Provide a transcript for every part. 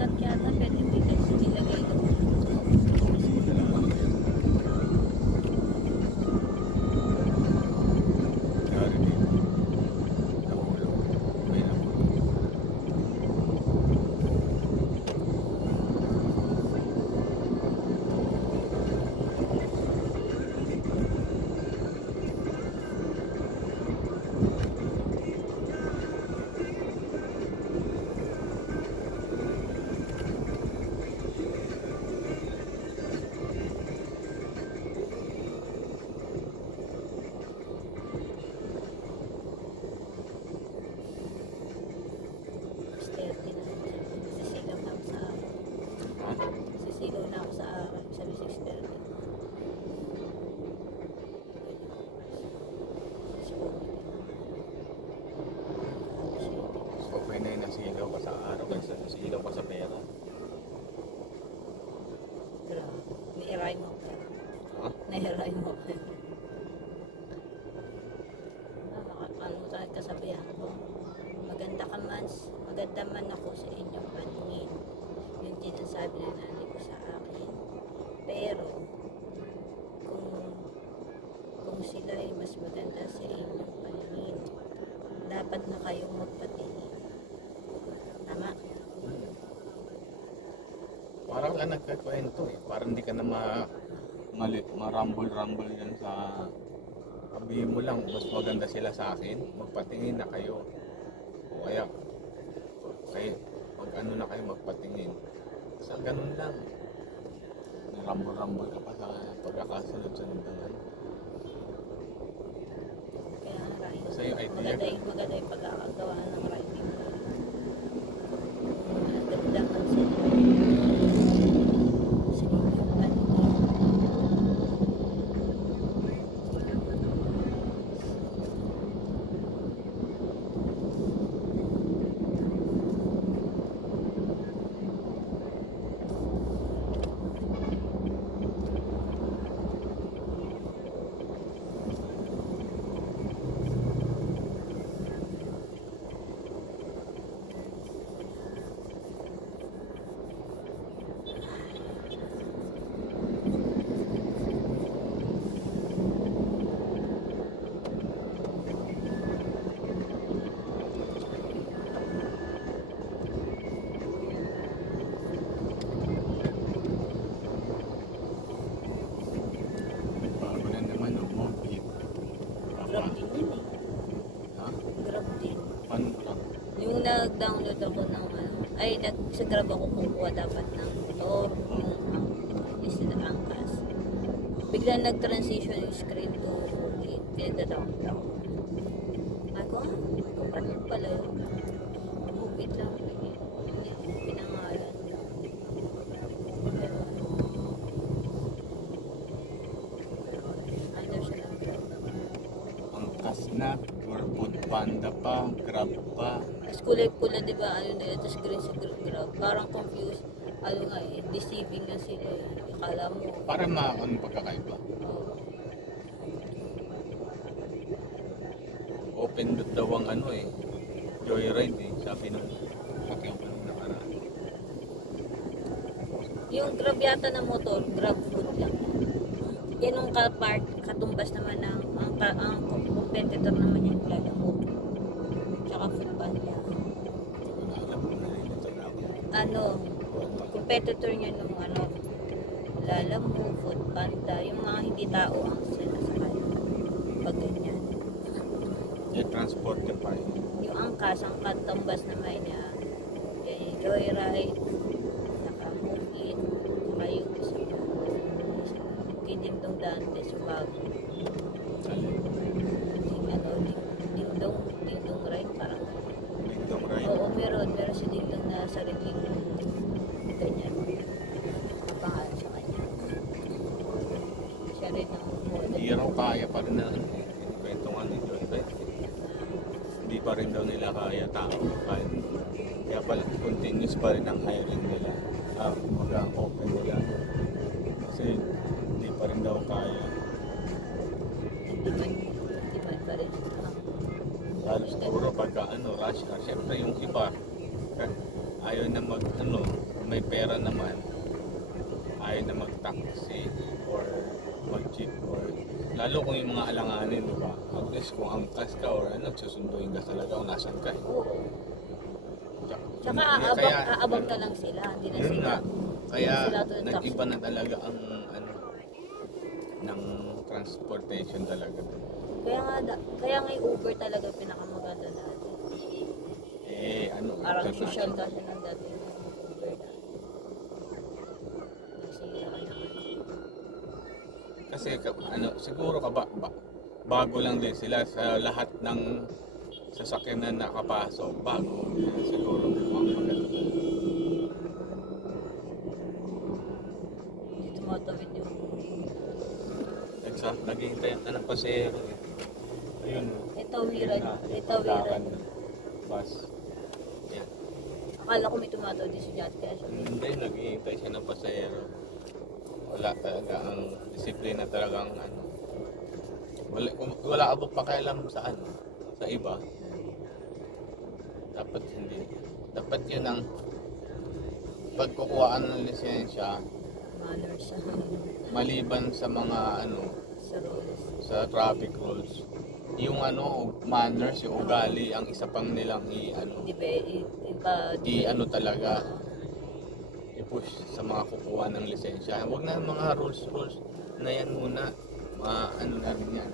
shortcut yata, pwede nilagay doon. Yari din. Nahulog. May nahulog. Sterte na. Sisigaw na ako sa araw. Ha? Sisigaw na ako sa araw. Sabi 6:30. Okay na yung nasilaw ka sa araw kaysa nasilaw ka sa pera. Nairay mo. Ha? Nairay mo. Ano tayo kasabihan ko? Maganda ka man, maganda man ako sa inyong paningin. Yung sinasabi ng nanay ko sa akin. Pero, kung sila ay mas maganda sa inyong paningin, dapat na kayong magpatingin. Tama? Parang ka nagkakwento eh. Parang hindi ka na marambol-rambol dyan sa... Sabihin mo lang, mas maganda sila sa akin. Magpatingin na kayo. O kaya, pag ano na kayo magpatingin. Sa ganun lang. Narambol-rambol ka pa sa pagkakasunod-sunod ng ano. Kaya nga, Basta yung idea. maganda yung pagkakagawa ng writing mo. Nagdagdagan sila. Sa inyong paningin. Bago na naman o mo. Grab din yun eh. Ha? Grab din. Paano lang? Yung nag-download ako ng sa Grab ako kukuha dapat ng motor, is na angkas. Bigla nag-transition yung screen to pinagda-download ako. Ako, ano pala yun? Wait lang, pinangalan. Ano siya ng Grab. Angkas na, Food Panda pa, Grab pa. Tapos kulay-pula, di ba? Ano na yun? Tapos green sa Grab. Parang confused. Ano nga eh, deceiving na sila eh. Akala mo, Para ano pagkakaiba. oh, Open loop daw ang ano eh. Joyride eh. Sabi ng sakyan ko nung nakaraan. yung Grab yata na motor, Grab food lang. Yan yung katumbas naman ng ang competitor naman yan, Lala Move. Tsaka food panda. Hindi ko na alam kung nalilito na ako. Ano, competitor niya nung ano, Lala Move, food panda, yung mga hindi tao ang sila sa kanya. Pag ganyan. Yung transporter pa eh. Yung angkas, ang katumbas naman niya, yan yung Joyride, saka Move It, saka yung isa pa. Kidimdong Dante sa bago. Dingdong ride, parang. Dingdong ride. Oo, meron si Dingdong na sariling ganyan. Kapangalan sa kanya. Siya rin ang model. Hindi raw kaya pa rin na ano eh. Kwento nga ni Joyride. Hindi pa rin daw nila kaya tao. Kaya pala continuous pa rin ang hiring nila. Mag-open nila. Kasi hindi pa rin daw kaya. Hindi man pa rin. Lalo siguro pagka rush hour. Siyempre yung iba, ayaw na mag, ano, may pera naman, ayaw na mag-taxi or mag-jeep or lalo kung yung mga alanganin, di ba? At least kung angkas ka or ano, susunduin ka talaga kung nasan ka. Eh. Oo. Tsaka aabang na lang sila, hindi na Yun sila. nga, kaya Hindi sila tulad nag-iba na talaga ang ano ng transportation talaga. Kaya nga yung Uber talaga pinakamaganda natin. Eh, ano, Parang international. social kasi ng dating ng Uber na. Nasira ka naman. Kasi ano, siguro bago lang din sila sa lahat ng sasakyan na nakapasok, bago. Siguro ang maganda. Hindi tumatawid yung... Naghihintay ang ng pasero eh. Ayun. Itawiran. Itawiran. Bus. Yan. Akala ko may tumatawid din si Jat kaya siya. Hindi, naghihintay siya ng pasero. Wala talaga ang disiplina talagang ano. Wala ka ba pakialam sa ano? Sa iba? Dapat hindi. Dapat yun ang pagkukuhaan ng lisensya Manners siya. maliban sa mga ano, Sa rules. sa traffic rules. Yung ano, manners, yung ugali, ang isa pang nilang Hindi ba? i-ano talaga, i-push sa mga kukuha ng lisensya. Huwag na mga rules na yan muna. Ano na rin yan.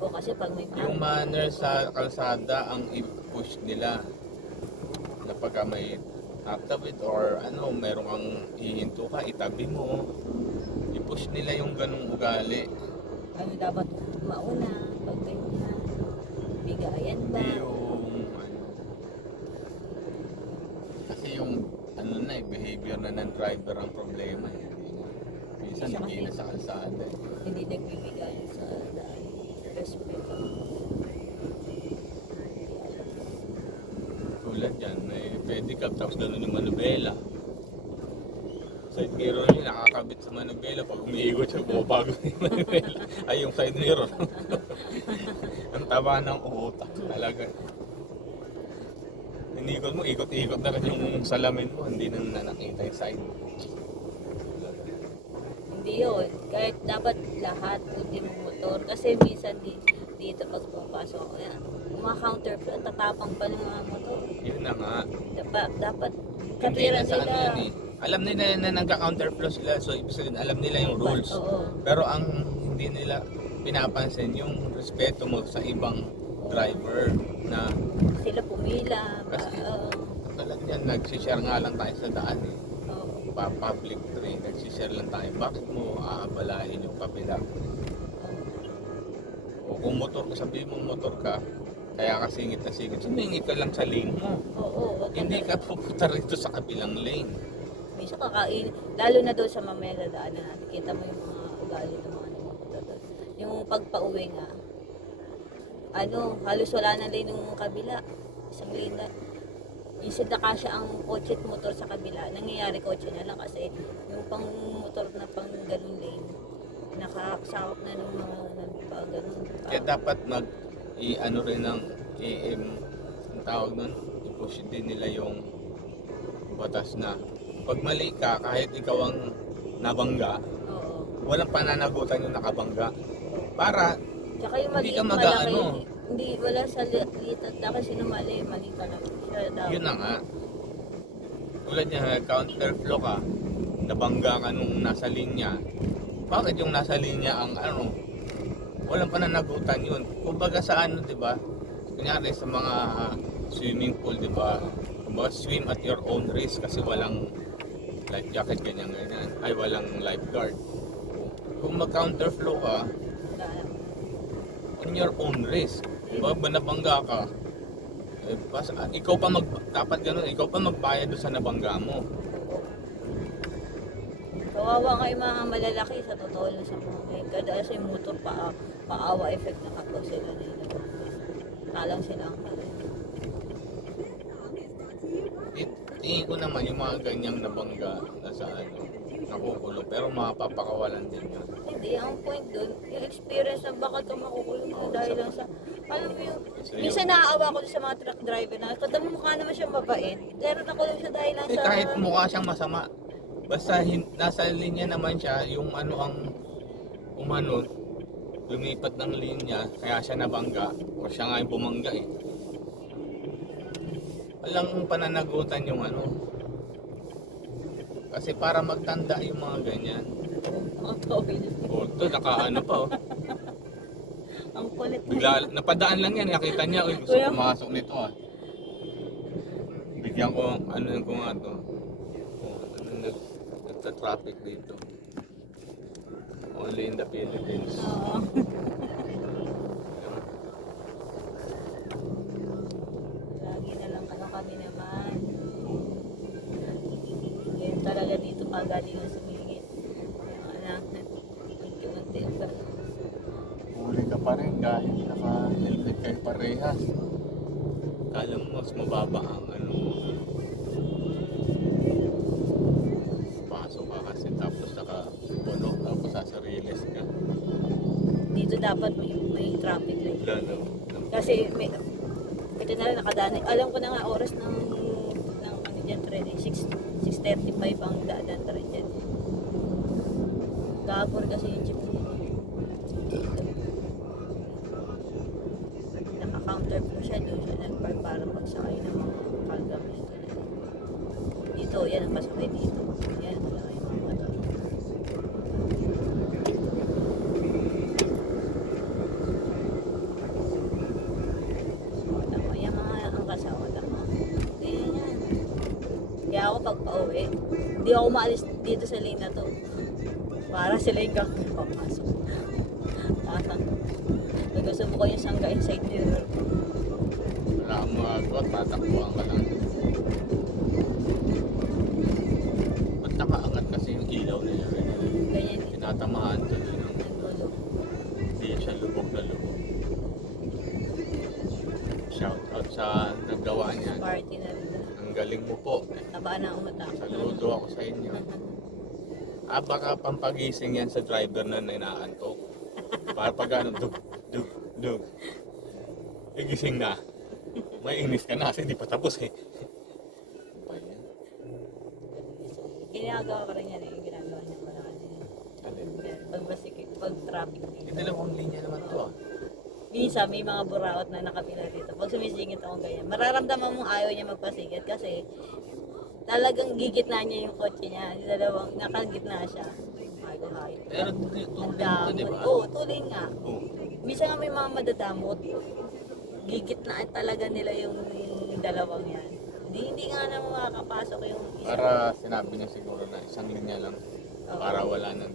O kasi pag may Yung manners sa kalsada ang i-push nila. Na pagka may half-tabid or ano, meron kang hihinto ka, itabi mo. I-push nila yung ganung ugali. ano dapat mauna, pag ganyan, bigayan ba? Hindi yung ano. Kasi yung ano na behavior na ng driver ang problema. Minsan Siya hindi kasi- na sa kalsada. Hindi nagbibigayan sa daan. Respeto. Tulad yan, may pedicab tapos ganun yung manubela. Side mirror niya nakakabit sa manubela. Pag umiikot siya, bumabago yung manubela. Ay, yung side mirror. Ang taba ng utak talaga. Inikot mo, ikot-ikot na rin yung salamin mo. Hindi na nakita yung side. Hindi yun. Kahit dapat lahat, kundi mo motor. Kasi minsan dito pag pumapasok ako yan, mga counterflow, tatapang pa ng mga motor. Yun na nga. Dapat Hindi katwiran na sa ano nila. yan eh. Alam nila na nagka-counterflow sila. So, ibig sabihin, alam nila yung rules. Oo. Pero ang hindi nila pinapansin yung respeto mo sa ibang driver na Sila pumila. Kasi- tulad yan, nagsishare nga lang tayo sa daan eh. Oo. Public train, nagsishare lang tayo. Bakit mo aabalahin yung kabila? O kung motor ka, sabihin mo motor ka, kaya ka singit na singit, sumingit ka lang sa lane mo. Oo. Hindi ka pupunta rito sa kabilang lane. Minsan kakain, lalo na doon sa mamaya sa daan na natin, kita mo yung mga ugali ng mga nagmumotor. Yung pagpa-uwi nga, halos wala na lane ng kabila. Isang lane na. Minsan na kasya ang kotse at motor sa kabila. Nangyayari kotse na lang kasi yung pang motor na pang ganun lane, nakasakop na ng mga ganun. Kaya dapat ano rin ng ang tawag nun, i-push din nila yung batas na pag mali ka, kahit ikaw ang nabangga, Oo. walang pananagutan yung nakabangga. Para Tsaka yung Hindi maliit, ka malaki, ano. hindi, wala sa liit at laki, sino mali, mali ka lang. Siya daw. yun na nga. Tulad niya, counterflow ka, nabangga ka nung nasa linya. Bakit yung nasa linya ang ano, walang pananagutan yun. Kumbaga sa ano, di ba? Kunyari sa mga swimming pool, di ba? Kumbaga swim at your own risk kasi walang life jacket, ganyan. Ay, walang lifeguard. Kung mag-counterflow ka, Wala lang. on your own risk. Diba, nabangga ka. Eh, ikaw pa dapat ganun, ikaw pa magbayad doon sa nabangga mo. Kawawa nga yung mga malalaki sa totoo lang sa mga kada sa yung motor paawa effect na kapag sila na yun. Talang sila ang Tingin ko naman yung mga ganyang nabangga na sa ano, nakukulong, pero mapapakawalan din yun. Hindi, ang point doon, yung experience na bakit ka makukulong na dahil lang sa, alam mo yung So, Minsan naaawa ko sa mga truck driver na kadang mukha naman siyang mabait. Pero nakulong siya dahil lang eh, sa... kahit mukha siyang masama, basta nasa linya naman siya, yung ano ang umano, lumipat ng linya, kaya siya nabangga, o siya nga yung bumangga eh. Walang pananagutan yung ano, kasi para magtanda yung mga ganyan. Ang tawid. O, ito, nakaano pa oh. Ang kulit na. Bigla, napadaan lang yan, nakita niya, uy, gusto Kuya. pumasok nito ah. Bigyan ko, ano ko nga to, kung ano nagta-traffic dito. Only in the Philippines. Oo. Lagi na lang kami naman. Ngayon talaga dito pagaling ang sumingit. Yung anak, unti-unti pa. Huli ka pa rin kahit naka-helmet kayo parehas. Kala mo mas mababa ang ano. Pasok ka kasi tapos naka-puno tapos sasariles ka. Dito dapat may traffic light. Lalo. Kasi may ito na lang nakadaan. Alam ko na nga oras ng ano dyan tren eh. 6:35 ang daan tren dyan. Gabor kasi yung jeep dito. Naka-counter po siya doon siya nag-park para magsakay ng mga cargo nito. Dito, yan ang pasakay dito. Yan, wala kayo mga motor. Tama, yan mga ang kasawa. Tama. Ganyan yan. Kaya ako pag pauwi, hindi ako maalis dito sa lane na to. Para sila yung papasok. Nagsusubo ko yung sangga inside mirror. Wala kang magagawa, tatakbuhan ka lang. Ba't nakaangat kasi yung ilaw nila rin? Ganyan dito. Tinatamaan tuloy ng Nagulong. hindi siya lubog na lubog. Shout out sa naggawa niyan. Party na rin. Ang galing mo po. Taba na umatak. Saludo ako sa inyo. Baka pampagising yan sa driver na inaantok. Para pag ano, dug. Igising na. May inis ka na kasi hindi pa tapos eh. Ano ba yan? Ginagawa ko rin yan eh. Ginagawa niya marami. Alin? Pag traffic Eh, dito. dalawang linya naman to ah. Minsan may mga buraot na nakapila dito. Pag sumisingit ako ganyan, mararamdaman mong ayaw niya magpasingit kasi talagang gigitna niya yung kotse niya. Yung dalawang nakagitna siya. Hago-hago. Pero tuloy Ang to, di damot. ba? Oo, tuloy nga. Oo. Minsan nga may mga madadamot. Gigitnaan talaga nila yung dalawang yan. Hindi nga na makakapasok yung isa. Para sinabi niya siguro na isang linya lang. Oo. Para wala nang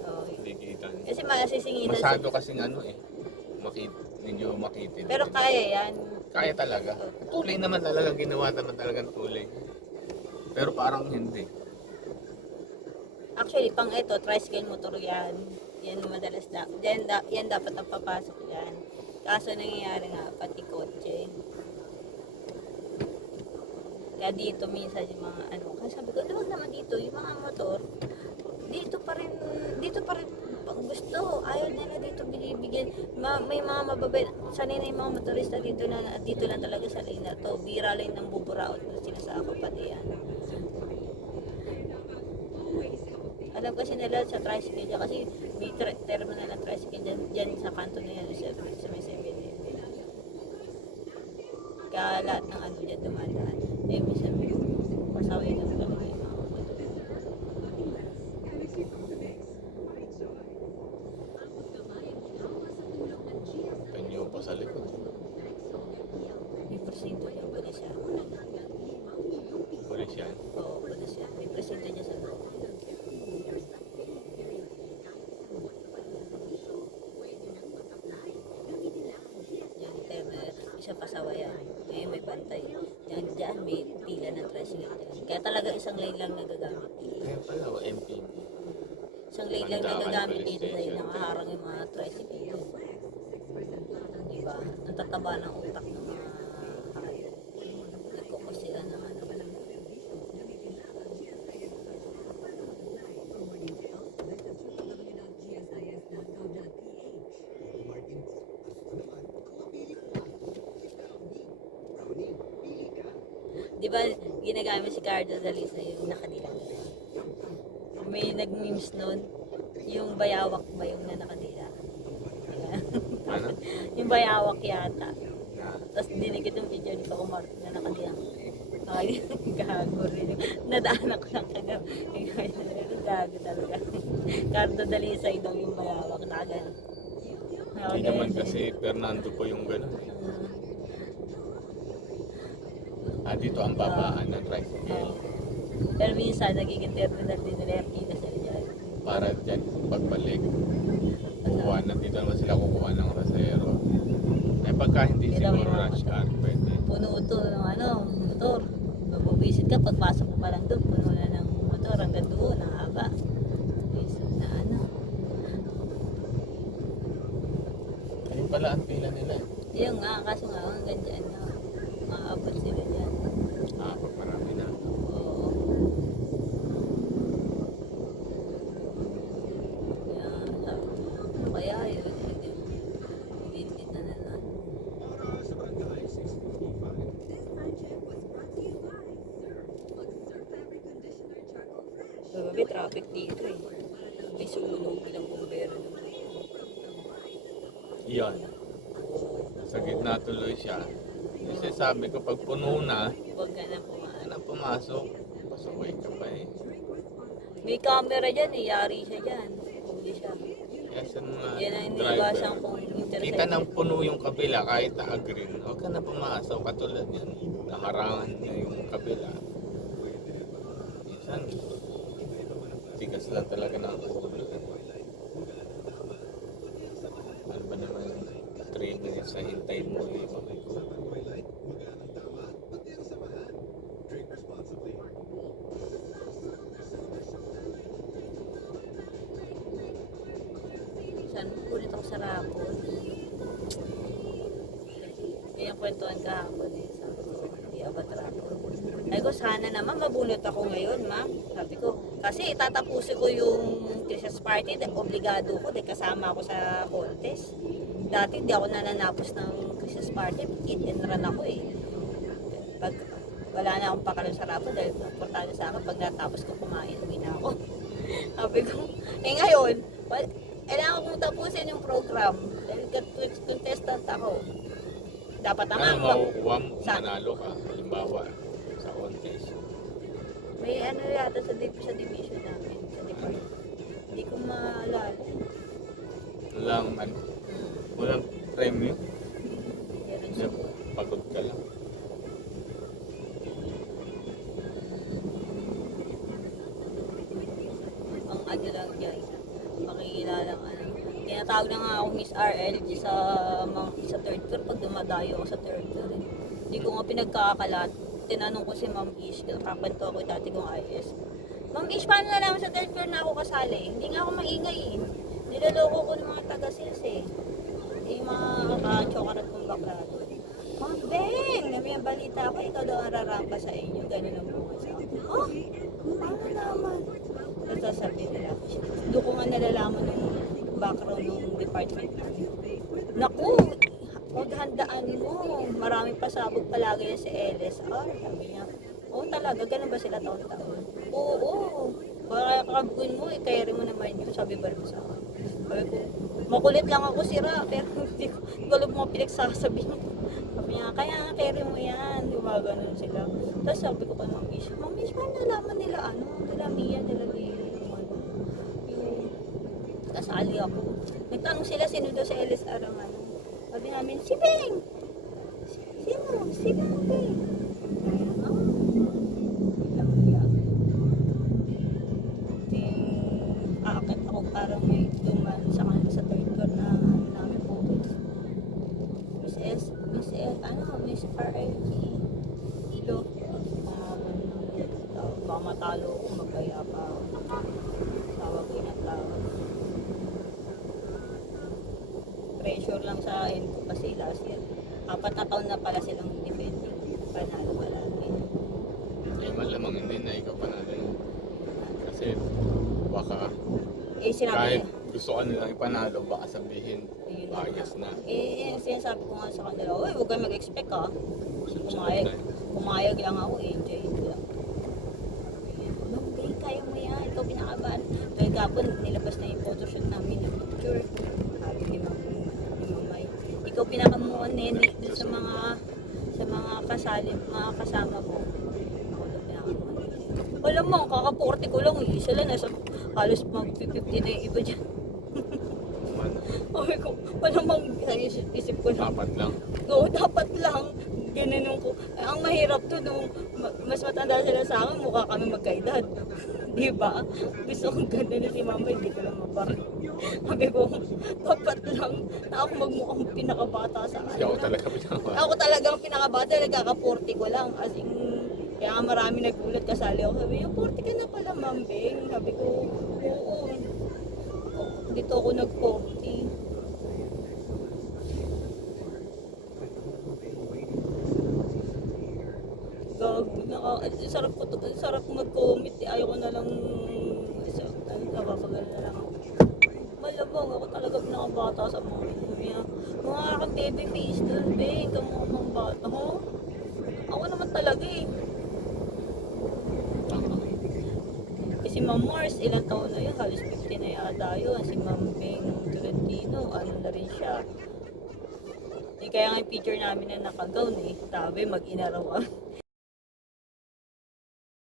Okay. digitan. Kasi masisingitan Masyado kasing ano eh. Medyo makitid. Pero kaya yan. Kaya talaga. Tulay naman talaga, ginawa naman talagang tulay. Pero parang hindi. Actually, pang ito, tricycle motor yan. Yan madalas yan dapat ang papasok yan. Kaso nangyayari nga, pati kotse. Kaya dito minsan yung mga ano, kasi sabi ko, wag naman dito, yung mga motor, dito pa rin pag gusto, ayaw nila dito binibigyan. May mga mababait, sanay na yung mga motorista dito lang talaga sa lane na to. Bira lang ng buburaot na sinasako pati yan. Alam kasi nila sa tricycle dyan, kasi may terminal ng tricycle dyan sa kanto na yan, sa may 7-Eleven. Kaya lahat ng ano dyan dumadaan. Eh, minsan may pasaway lang talaga yung mga motor. Panyo pa sa likod. May presinto dyan, pulis siya. Pulis yan. Oo, pulis siya. May presinto dyan sa loob. Yan, terminal. Isa pasaway yan. Ngayon may bantay. Diyan may pila ng tricycle dyan. Kaya talaga isang lane lang nagagamit dito. Kaya pala, MPB. Isang lane lang nagagamit dito dahil nakaharang yung mga tricycle dyan. Diba? Ang tataba ng utak ng mga hayop. Nagkukusira ng ano. Di ba, ginagamit si Cardo Dalisa yung nakadila. May nag-memes nun, yung bayawak ba yung na nakadila? Ano? Yung bayawak yata. Na, Tapos dinikit yung video ni Coco Martin na nakadila. Ay, gago rin. Nadaan ako ng kagam. Gago talaga. Cardo Dalisay daw yung bayawak na gano'n. hindi naman kasi Fernando po yung gano'n. Dito ang babaan ng tricycle. Pero minsan, nagiging terminal din nila yung pila sila dyan. Para dyan, pagbalik, kukuha na dito naman sila kukuha ng rasero. Eh pagka hindi siguro rush hour, pwede. Puno ito ng motor. Mabubisit ka, pagpasok mo pa lang doon, puno na ng motor hanggang doon, ang haba. Bisit na Ayun pala ang pila nila. Yung nga, kaso nga, hanggang dyan, maabot sila dyan. Pag marami na. Oo. Kaya yun, hindi na naman. Gabi, traffic dito eh. May sunog ng bumbero naman. Yan. Sa gitna tuloy siya. Kasi sabi ko pag puno na, Huwag ka na pumaan. na pumasok. Pasaway ka pa eh. May camera dyan eh, yari siya dyan. Huli siya. Kaya sa mga Yan ang driver, iniiwasan kong intersection. kita ng puno yung kabila kahit naka-green. Huwag ka na pumasok. Katulad yan. Nakarangan na yung kabila. Minsan, tigas lang talaga ng ulo. Ano ba naman 3 minutes na hintayin mo yung makikita. Saan ulit ako sa rapon? Kaya kwentuhan kahapon eh. Sabi ko, hindi abat rapon. Ay ko, sana naman mabunot ako ngayon, ma'am. Sabi ko, kasi tatapusin ko yung Christmas party, obligado ko, dahil kasama ako sa contest. Dati hindi ako nananapos ng Christmas party, hit and run ako eh. Pag wala na akong pakalam sa rapon, dahil importante sa akin, pag natapos ko kumain, uwi na ako. Sabi ko, ngayon, kailangan kong tapusin yung program, dahil contestant ako. Dapat Ano naman, makukuha mo kung Sa- manalo ka? Halimbawa, sa contest. may ano yata sa division namin, sa department. Hindi ko maalala. Walang premium. Meron siya. Pagod ka lang. Ang ano lang dyan, pakikilala ka ano. Tinatawag na nga ako Miss RLG sa third floor pag dumadayo ako sa third floor. Eh. Hindi ko nga pinagkakalat. Tinanong ko si Ma'am Ish, kakwento ako dati kong IS. Ma'am Ish, paano na naman sa third floor na ako kasali? Hindi nga ako maingay eh. Niloloko ko ng mga taga-sales eh. Yung mga ka-chokarat kong bakla doon. Ma'am Beng, may balita ko, ikaw daw ang rarampa sa inyo. Ganun ang bukas sa akin. Oh, paano naman? Tapos sasabihin nila, doon ko nga nalalaman yung background ng department namin. Naku, maghandaan mo. Maraming pasabog palagi yan si LSR. Sabi niya, oo talaga, ganun ba sila taon-taon? Oo. Baka kakabukin mo, i-carry mo naman yun. Sabi ba rin sa akin? Sabi ko, makulit lang ako sira, pero hindi ko alam mga pinagsasabihin ko. Sabi niya, kaya nga carry mo yan. Gumaganon sila. Tapos sabi ko pa ng Miss, Ma'am Miss, paano nalaman nila ano? Nila Mia, nila Leo, yung ano. Yung kasali ako. Nagtanong sila, sino daw sa LSR ang ano. Sabi namin, si Beng! Sino? Si Beng Beng. Ah, ilang yan. Aakit ako parang may duman sa kanila sa third floor na ano namin po. Miss RLG. Ilo. Baka matalo ko, magkaya pa. Tawag ko yung tawag. Pressure lang sa akin ko kasi last year. 4 na taon na pala silang defending. Panalo pala. Eh, malamang hindi na ikaw panalo. Kasi baka Sinabi kahit niya. gusto ka nilang ipanalo, baka sabihin Ayun. bias na. Sinasabi ko nga sa kanila, uy, huwag kayo mag-expect ha. Sunod-sunod Pumayag. na yun. pumayag lang ako, enjoy lang. Ma'am, Bing, kaya mo yan. Ikaw pinakabahan. Dahil kapon, nilabas na yung photoshoot namin na picture. Sabi ni Mamay, ikaw pinakamuhan nene dun sa mga kasali, mga kasama mo. Ako daw pinakamuhan. Alam mo, kaka-40 ko lang eh. Isa lang, nasa halos mag-50 na yung iba dyan. Sabi ko, wala mang isip ko na. Dapat lang. Oo, dapat lang. Ganun ko. Ang mahirap to, nung mas matanda sila sa akin, mukha kami magkaedad. Di ba? Gusto kong ganun na si mama, hindi ko lang mapakit. Sabi ko, dapat lang na ako magmukhang pinakabata sa Kasi ako kanila. talaga pinaka. Ako talagang pinakabata, nagkaka-40 ko lang. As in, kaya nga marami nagulat, kasali ako. Sabi, 40 ka na pala, Ma'am Beng. Sabi ko, oo. Dito ako nag-40. Sarap ko to, sarap mag-comment. Ayaw ko na lang, napapagal na lang ako. Malabang ako talaga pinakabata sa mga niya. Mga kang baby face doon, be. Ikaw mga bata. Ho? Ako naman talaga eh. Si Ma'am Mars, ilang taon na yun? Halos 50 na yata yun. Si Ma'am Beng Tolentino, ano na rin siya. Kaya nga yung picture namin na naka-gown eh. Sabi, mag-ina raw kami.